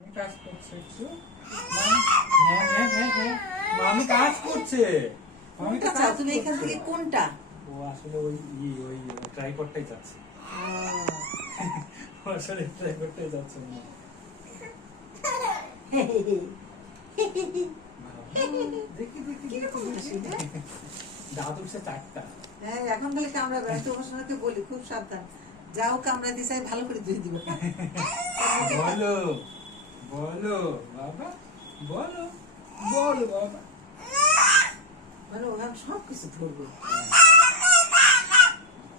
কাজ করছে একটু মামি কাজ করছে। তুমি এখান থেকে কোনটা? ও আসলে ওই ট্রাইপডটাই যাচ্ছে। আসলে ট্রাইপডটাই যাচ্ছে না। দেখি দাদুর সে চারটা। হ্যাঁ, এখন খালি কামড়া বেড়ায়। তোমার সোনাকে বলি খুব সাবধান, যাও কামড়া দিছে ভালো করে ধুয়ে দিবে। বলো বলো বাবা, বলো বলো বাবা। মানে ওখানে সব কিছু ধরবো।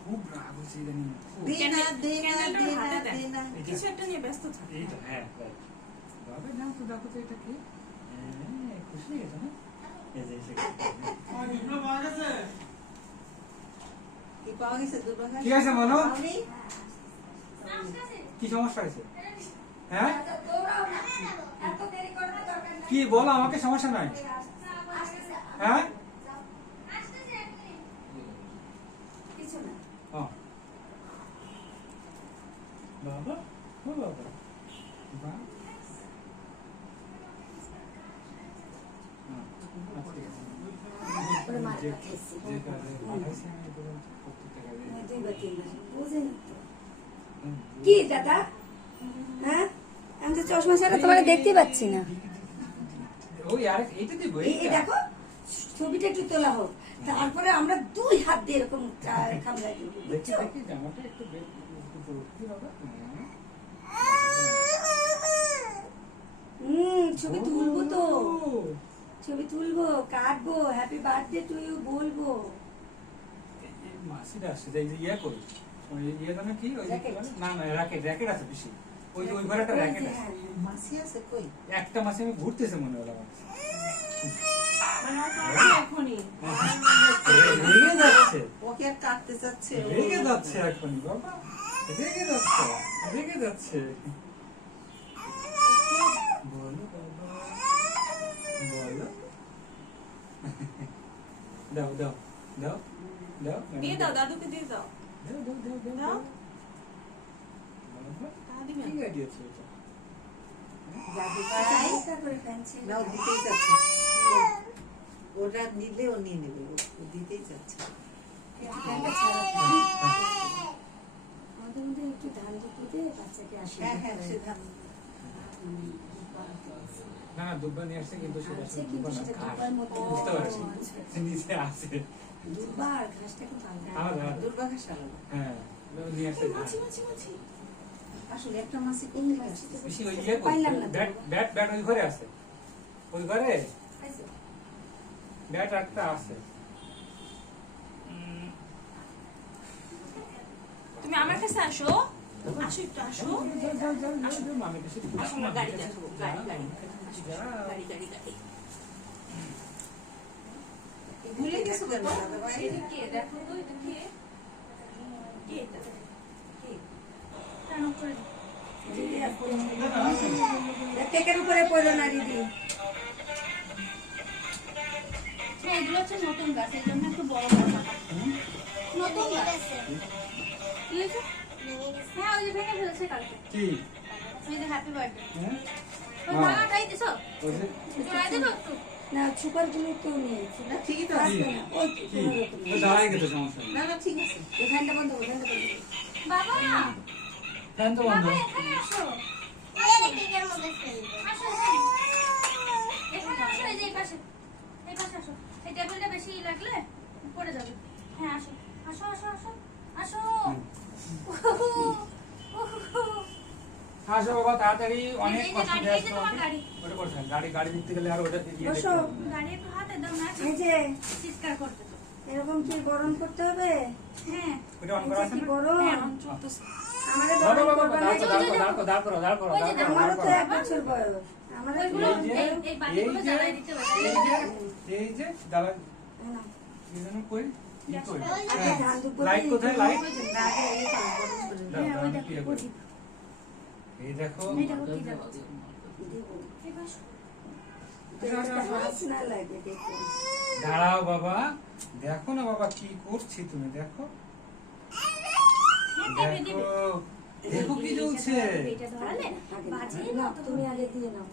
খুব রাগ হচ্ছে ইদানিং। কিছু একটা নিয়ে ব্যস্ত থাকে। এইটা হ্যাঁ বাবা, নাও তো দেখো তো এটা কি। খুশি হয়ে গেছে না? এই যে এসে গেছে। কি পাওয়া গেছে? দুর্ভাগ্য কি আছে মনো? কি সমস্যা হয়েছে? হ্যাঁ কি বলো, আমাকে সমস্যা নাই। হ্যাঁ বাবা ও বাবা কি দাদা? হ্যাঁ, আমি তো চশমা ছাড়া তোমাকে দেখতে পাচ্ছি না। ওই আর এইটা দিব। এই দেখো, ছবিটা একটু তোলা হোক, তারপরে আমরা দুই হাত দিয়ে এরকম কামড়াই দিব। দেখি দেখি জামাটা একটু কি বাবা। ছবি তুলবো তো, ছবি তুলবো, কাটবো, হ্যাপি বার্থডে টু ইউ বলবো। মাসিরা আসছে যে ইয়ে করি, ওই ইয়ে জানো কি ওই না না র্যাকেট র্যাকেট আছে বেশি। ওই যে ওই ঘরে একটা র্যাকেট আছে। মাসি আছে কই? একটা মাসে আমি ঘুরতেছে মনে হলো আমার। এখনই রেগে যাচ্ছে, ওকে আর কাটতে চাচ্ছে। রেগে যাচ্ছে এখনই বাবা, রেগে যাচ্ছে, রেগে যাচ্ছে। বলো বাবা বলো। দাও দাও দাও দাও দিয়ে দাও, দাদুকে দিয়ে দাও। দাও দাও দাও দাও দাও। বাবা দাদি কি আইডিয়া ছিল এটা? জাদু চেষ্টা করে ফেলছি। না, ও দিতেই চাচ্ছে। ওটা নিলে ও নিয়ে নেবে, ও দিতেই চাচ্ছে। আমাদের মধ্যে একটু ধান দুপুরে বাচ্চাকে আসে। হ্যাঁ হ্যাঁ, সে ধান না না দুব্বা নিয়ে আসছে, কিন্তু সেটা আছে, কিন্তু সেটা দুবার মধ্যে বুঝতে পারছি নিচে আছে। দুবার ঘাসটা খুব আলাদা। আলাদা আলাদা। দুর্ভাগ্য আলাদা। হ্যাঁ নিয়ে আসছে। মাছি মাছি মাছি। আসলে একটা মাসি কোন মাসি? বেশি ওই ইয়ে পাইলাম না তো। ব্যাট ব্যাট ব্যাট ওই ঘরে আছে, ওই ঘরে পাইছো? ব্যাট একটা আছে। তুমি আমার কাছে আসো, আসো একটু আসো। মামি কাছে আসো না, গাড়ি দেখো, গাড়ি গাড়ি গাড়ি গাড়ি গাড়ি। ভুলে গেছো কেন দাদা ভাই? এটা কে? দেখো তো, এটা কে? কে এটা? কে? টান করে দাও। কেকের উপরে পড়লো না দিদি। হ্যাঁ, এগুলো হচ্ছে নতুন গাছ, এই জন্য একটু বড় বড় পাতা। নতুন গাছ। কি হয়েছে? হ্যাঁ, ওই যে ভেঙে ফেলেছে কালকে। কি ওই যে হ্যাপি বার্থডে। হ্যাঁ ওই দানাটাই দিছো? ওই যে জোড়ায় দেবো একটু? না, সুপার গুলো কেউ নিয়েছে না। ঠিকই তো আছে। আসবে না, ওই তো কি কোনো রকম। ওই দাঁড়াই গেছে, সমস্যা নেই। না না, ঠিক আছে। ওই ফ্যানটা বন্ধ করো, ফ্যানটা বন্ধ করো। বাবা, ফ্যান তো বন্ধ। বাবা এখানে আসো। আসো, এখানে। এখানে আসো, এই যে এই পাশে। এই পাশে আসো। এই টেবিলটা বেশি লাগলে পড়ে যাবে। হ্যাঁ, আসো। আসো, আসো, আসো। আসো। আসো বাবা তাড়াতাড়ি, অনেক এই যে কষ্ট গাড়ি, দিয়ে এই যে আসছো। তোমার গাড়ি। ওটা করছেন গাড়ি গাড়ি দিতে গেলে আর ওটা দিয়ে বসো। গাড়ি একটু হাতে দাও না, এই যে চিৎকার করতে তো। এরকম কি গরম করতে হবে? হ্যাঁ, ওটা অন করা এটা আছে কি না? গরম? হ্যাঁ, এখন চলতেছে। আমাদের বাবা গরম বাবা করবে না। দাঁড় করো দাঁড় করো দাঁড় করো দাঁড় করো দাঁড় করো আমারও তো দাঁড় 1 করো। বছর বয়স। আমাদের ওইগুলো এই যে, এই বাতিগুলো জ্বালায় দিতে হবে। এই যে দাঁড়া না, এই জন্য কই কি কই আগে ধান দুপুরে লাইট কোথায় লাইট না, আগে এই কাজ বন্ধ করে দাও হ্যাঁ, দাও ওই আমি দেখো, ক্লিয়ার করি। এই দেখো এটা কি দেবো? এই পাশে। একটা হাত না লাগে, দেখো। দাঁড়াও বাবা, দেখো না বাবা কি করছি তুমি, দেখো হ্যাঁ, দিবে, দিবে। দেখো দেখো কি জ্বলছে। এটা ধরালে বাজে না তুমি আগে দিয়ে নাও।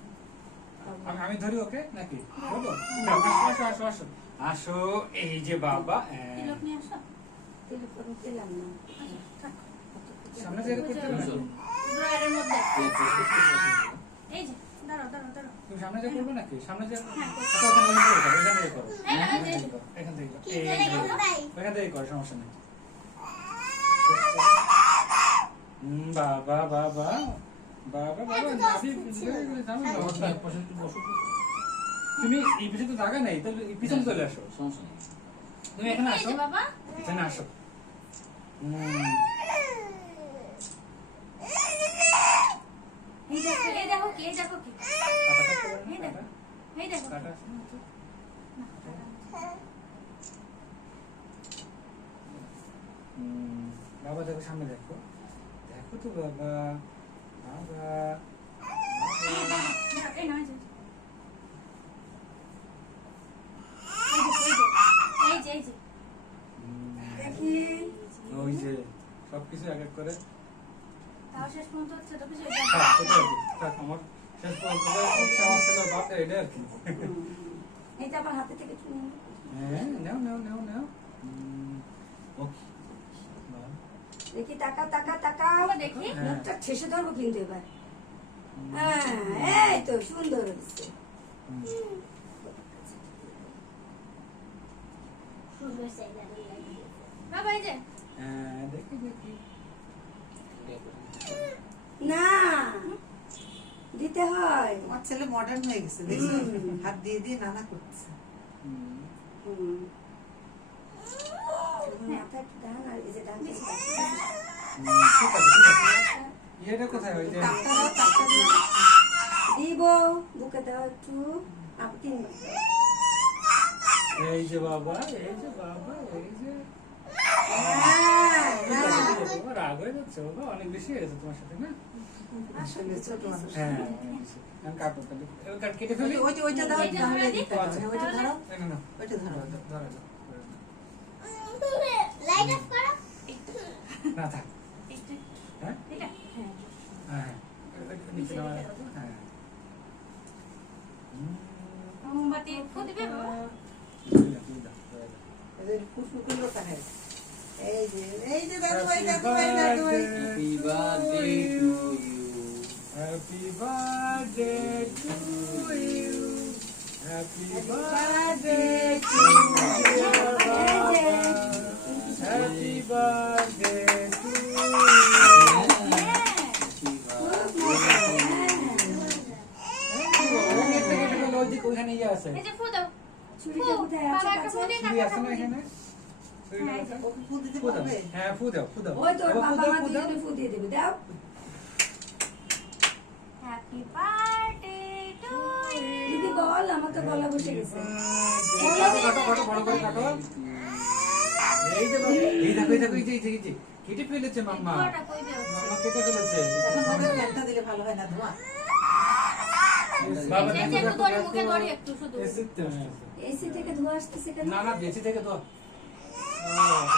আমি ধরি ওকে নাকি বলো? আসো আসো আসো আসো আসো। এই যে বাবা, তিলক নিয়ে আসো। তেলে করে পেলাম না। সামনে যেতে করতে হবে নাকি? ড্রয়ারের মধ্যে এই যে দাঁড়াও দাঁড়াও দাঁড়াও। তুমি সামনে যা করবে নাকি? সামনে যা হ্যাঁ, করবো। আচ্ছা, ওখানে ওখানে করো, এই না, এই যে, এখান থেকে করো, এখান থেকে করো। এই এই যে, করো। ওখান থেকে করো, সমস্যা নেই। বাবা বাবা বাবা বাবা নাভি ভিজে গেলে জানো না? তুমি এই পিছনে তো জায়গা নেই, তাহলে এই পিছনে চলে আসো। তুমি এখানে এই আসো, যে বাবা। এখানে আসো। এই দেখো এই দেখো কি, এই দেখো কি। কাটা কাটতে পারো না? এই দেখো। কাটা? এই দেখো। কাটা আছে না একটু? বাবা দেখো, সামনে দেখো, দেখো তো বাবা বাবা বাবা। এই না, এই যে। এই যে, এই যে। দেখি ওই যে সবকিছু এক এক করে তাও শেষ পর্যন্ত হচ্ছে তো কিছু থাক, এটা আর কি। থাক, আমার শেষ পর্যন্ত হচ্ছে আমার ছেলের বাপ, এটা আর কি। এটা আমার হাতে থেকে চুনি নাও। হ্যাঁ, নাও নাও নাও নাও। ওকে দেখি টাকা টাকা টাকা বাবা দেখি। মুখটা ঠেসে ধরবো কিন্তু এবার। হ্যাঁ এই তো সুন্দর হয়েছে। বাবা এই যে। হ্যাঁ, দেখি দেখি। না দিতে হয়। তোমার ছেলে মডার্ন হয়ে গেছে দেখছো, হাত দিয়ে দিয়ে নানা করতেছে। হুম। হুম। মাথা একটু ডান আর এই যে ডান দিকে। ঠিক আছে ঠিক আছে। এটা কোথায়? ওই যে টাকা দাও, টাকা দাও। দিব বুকে দাও একটু আপনি তিনবার দাও। এই যে বাবা, এই যে বাবা, এই যে হ্যাঁ, ঠিক আছে, হ্যাঁ। ঠিক আছে। বাবা রাগ হয়ে যাচ্ছে বাবা, অনেক বেশি হয়ে গেছে তোমার সাথে না? আসলে ছোট মানুষ। হ্যাঁ, অনেক বেশি। আমি কাটবো, এবার কাট কেটে ফেলি। ওইটা দাও, ওইটা তাহলে ধরে দিতে দিই। হবে। হ্যাঁ, ওইটা ধরো, এই না, না, ওইটা ধরো। ধরো, ধরো, ধরো। লাইট অফ করো। না থাক। একটু হ্যাঁ এটা। হ্যাঁ। হ্যাঁ, নিচে নামা যাবে তো? হ্যাঁ। মোমবাতি ফু দিবে বাবা। তুই দাও, ধরে দাও। এই যে ফুসফুসের লোক আছে। এই যে দাদু ভাই, দাদু ভাই, দাদু ভাই। Happy birthday to you. Happy birthday to you. Happy birthday to your Baba. Happy birthday to you. ওইখানে ইয়ে আছে। এই যে ফু দাও। ছুরিটা কোথায় আছে বাবা একটা ফু কাছে? দিয়ে ছুরি আছে না কাটা এখানে? ছুরিটা হ্যাঁ, কোথায়? ওকে ফুল দিতে ফু দাও। পারবে? হ্যাঁ, ফু দাও, ফু দাও। ওই তো বাবা, বাবা ফু দাও, মা ফু দাও। দুজনে ফু দিয়ে দেবে দাও। হ্যাপি বার্থডে টু দিদি বল আমার তো গলা বসে গেছে। কাটো, কাটো, কাটো, বড় করে কাটো। এই যে বাবা, এই দেখো, এই দেখো, এই যে, এই যে, এই যে, কেটে ফেলেছে মাম্মা। পুরোটা কই দেও। মাম্মা কেটে ফেলেছে। এখন মধ্যে ফ্যানটা দিলে ভালো হয় না, ধোয়া। বাবা, এই যে দেখো, একটু দেখো, ধরে দেখো। মুখে ধরে একটু শুধু। এসিতে আসতেছে। এসি থেকে ধোয়া আসতেছে কেন? না না, বেঁচে থেকে তো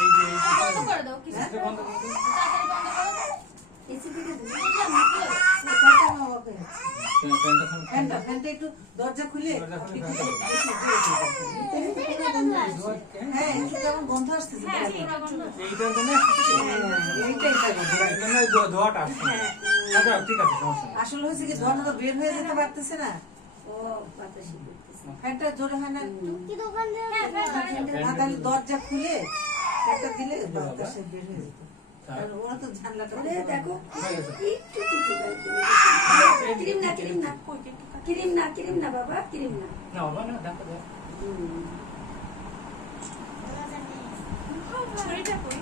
এই যে, এই যে, বন্ধ করে দাও কিছু এটা বন্ধ করে দিন। তাড়াতাড়ি বন্ধ করো। এসি থেকে ধোয়া। এই যে মুখে ফ্যানটা আমার অফ হয়ে যাচ্ছে। Pen টা থাম। ফ্যানটা একটু দরজা খুলে দরজা খুলে একটু ফ্যানটা দাও। বেশি জোরে দিতে হবে। হ্যাঁ, একটু কেমন গন্ধ আসতেছে। হ্যাঁ পুরো বন্ধ। এইটার জন্য এইটাই ধোয়াটা আসছে। আচ্ছা, ঠিক আছে, সমস্যা নেই। আসলে হয়েছে কি, ধোয়াটা বের হয়ে যেতে পারতেছে না। ও বাতাসি করতেছে। ফ্যানটা জোরে হয় না একটু? হ্যাঁ ফ্যান না, তাহলে দরজা খুলে ফ্যানটা দিলে বাতাসে বের হয়ে যেত। আর ওরা তো জানলাটা ওরে দেখো হয়ে গেছে। একটু টুকু ক্রিম না ক্রিম না ক্রিম না ক্রিম না বাবা ক্রিম না। না বাবা, না, দেখো, দেখো। ছুরিটা কই?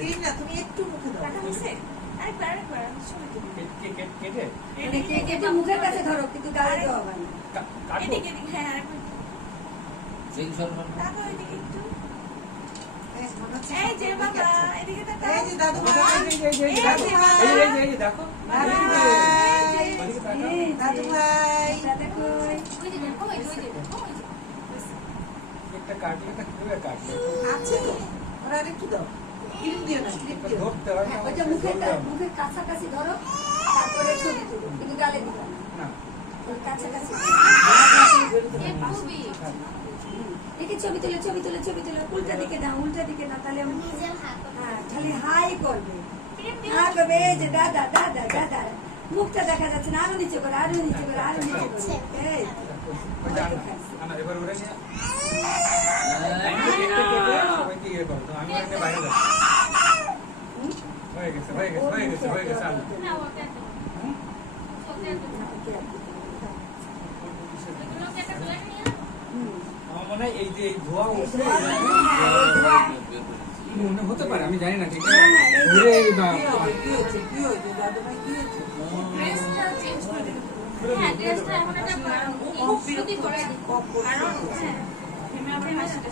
ক্রিম না, তুমি একটু মুখে দাও। কাটা হইছে? আরেকবার ছুরি দিবি। কেটে মানে কেটে মুখের কাছে ধরো কিন্তু গায়ে দেওয়া হবে না। কাটবো। এদিকে এদিকে হ্যাঁ আরেকবার। এই সর সর। তাকাও এদিকে একটু। এই মনে হচ্ছে এই যে বাবা এদিকে তাকাও। এই যে দাদু ভাই, এই যে, এই যে, এই যে, দেখো। এই যে, দেখো। দাদু ভাই, ওদিকে তাকাও। এই যে, দাদু ভাই। দাদা কই? ওই যে দেখো ওই যে ওই যে। একটা কাটলে তা কিভাবে কাটলে? আছে তো, ওরা আরেকটু দাও। ক্রিম দিও না, ক্রিম দিও না। ধরতে হয় না, হ্যাঁ, ওইটা মুখের কাছাকাছি ধরো, তারপরে ছবি তুলো, কিন্তু গালে দিবা না। না। ওই কাছাকাছি। এ খুবই দেখি ছবি তুলে, ছবি তুলে, ছবি তুলে, উল্টা দিকে দাও, উল্টা দিকে দাও, তাহলে হ্যাঁ, খালি হাই করবে। হ্যাঁ করবে, এই যে দাদা, দাদা, দাদা। মুখটা দেখা যাচ্ছে না, আরো নিচে করে, আরো নিচে করে, আরো নিচে করে। এই, ওই যে আনা, এবার ওরে নিয়ে সবাইকে ইয়ে করো। তো আমি ওখানে বাইরে যাচ্ছি। হয়ে গেছে, হয়ে গেছে, হয়ে গেছে, হয়ে গেছে। আলু। না ওকে একদম ওকে একদম এগুলোকে একটা তুলে নিয়ে না আমার মনে হয় এই যে এই ধোয়া উঠছে, মনে হতে পারে, আমি জানি না ঠিক আছে। ঘুরে বা কি হবে, কি হয়েছে, কি হয়েছে, দাদু ভাই কি হয়েছে? ড্রেসটা চেঞ্জ করে দিন হ্যাঁ ড্রেসটা এখন একটা খুব সুতি করে দিন কপ করছে। কারণ হ্যাঁ ফেমাসটা